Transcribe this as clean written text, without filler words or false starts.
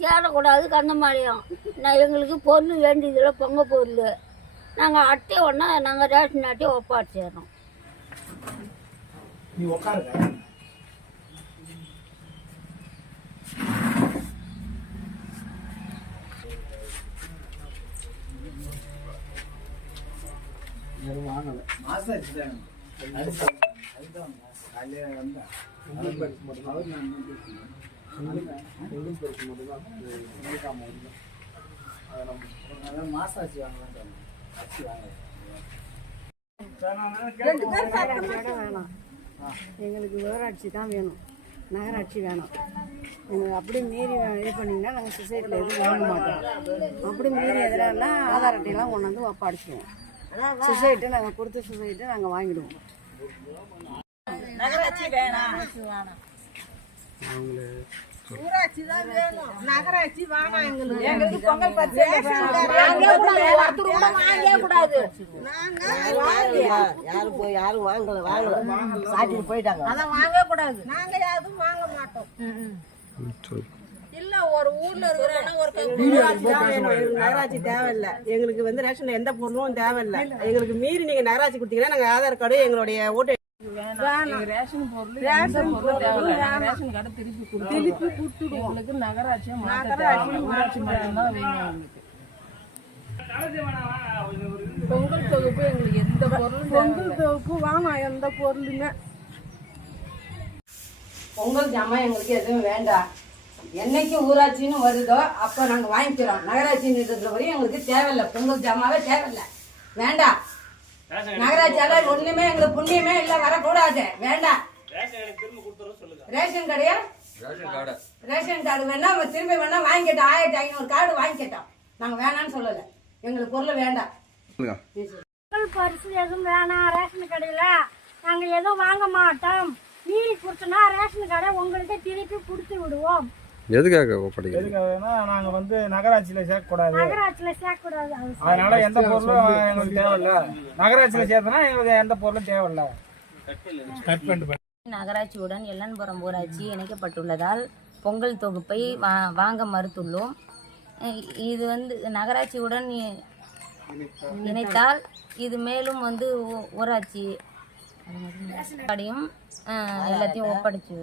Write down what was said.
சேரக்கூடாது கந்தமாரியம். நான் எங்களுக்கு பொருள் வேண்டியதில்லை, பொங்க பொருள். நாங்கள் அட்டை ஒன்றா நாங்கள் ரேஷன் அட்டையை ஒப்பாடிச்சிடுறோம். நீ உட்காருங்க. வாங்கலை மாதம் வச்சுட்டாங்க. அதுதான் காலையில் வந்தேன். அவர் நான் மட்டும்தான் மாதம் ஆச்சு வாங்கலாம். அரிசி வாங்க எங்களுக்கு ஊராட்சி தான் வேணும், நகராட்சி வேணும். எங்களுக்கு அப்படி மீறி இது பண்ணிங்கன்னா நாங்கள் சொசைட்டியில் எதுவும் வாங்க மாட்டோம். அப்படி மீறி எதுனா ஆதார் அட்டையெல்லாம் கொண்டு வந்து ஒப்படைச்சிடுவோம். சொசைட்டி நாங்கள் கொடுத்த சொசைட்டி நாங்கள் வாங்கிடுவோம். நகராட்சி வேணாம், ஊராட்சி தான் வேணும். நகராட்சி வேணாம். எங்களுக்கு பொங்கல் பரிசு யாரும் வாங்கல சாட்டிட்டு போயிட்டாங்க. அதான் வாங்க கூடாது. நாங்க யாரும் வாங்க மாட்டோம். இல்ல ஒரு ஊர்ல இருக்கிற நகராட்சி தேவையில்லை. எங்களுக்கு வந்து ரேஷன்ல எந்த பொருளும் தேவையில்லை. எங்களுக்கு மீறி நீங்க நகராட்சி கொடுத்தீங்கன்னா நாங்க ஆதார் கார்டு எங்களுடைய ஓட்டு ரேஷன் பொருள் ரேஷன் கார்டு திருப்பி கொடுத்துடுவோம். எங்களுக்கு நகராட்சி ஊராட்சி மட்டும்தான் வேணும். எங்களுக்கு பொங்கல் தொகுப்பு எங்களுக்கு எந்த பொருளும் பொங்கல் தொகுப்பு வேணாம். எந்த பொருளுமே பொங்கல் ஜாமான் எங்களுக்கு எதுவும் வேண்டாம். என்னைக்கு ஊராட்சின்னு வருதோ அப்போ நாங்கள் வாங்கிக்கிறோம். நகராட்சின்னு வரையும் எங்களுக்கு தேவையில்லை. பொங்கல் ஜாமாவே தேவையில்லை, வேண்டாம். நகராட்சியால ஒண்ணுமே எங்களுக்கு புண்ணியமே இல்ல, வரக்கூடாது, வேண்டாம். ரேஷன் கடையா ரேஷன் கார்டு வேணா திரும்பி வேணா வாங்கிட்டோம். 1500 கார்டு வாங்கிட்டோம். நாங்க வேணாம்னு சொல்லல, எங்களுக்கு பொருள் வேண்டாம். பரிசு எதுவும் வேணாம். ரேஷன் கடையில நாங்க எதுவும் வாங்க மாட்டோம். மீறி கொடுத்தோம்னா ரேஷன் கடை உங்களுக்கு திருப்பி கொடுத்து விடுவோம். எதுக்காக நாங்க வந்து நகராட்சியில சேர்க்கக்கூடாது. அதனால எந்த பொருளும் எங்களுக்கு தேவையில்ல. நகராட்சியில சேர்த்தனா எங்களுக்கு எந்த பொருளும் தேவையில்ல. நகராட்சியுடன் எல்லன்புரம் ஊராட்சி இணைக்கப்பட்டுள்ளதால் பொங்கல் தொகுப்பை வாங்க மறுத்துள்ளோம். இது வந்து நகராட்சியுடன் இணைத்தால் இது மேலும் வந்து ஊராட்சி எல்லாத்தையும் ஒப்படைச்சு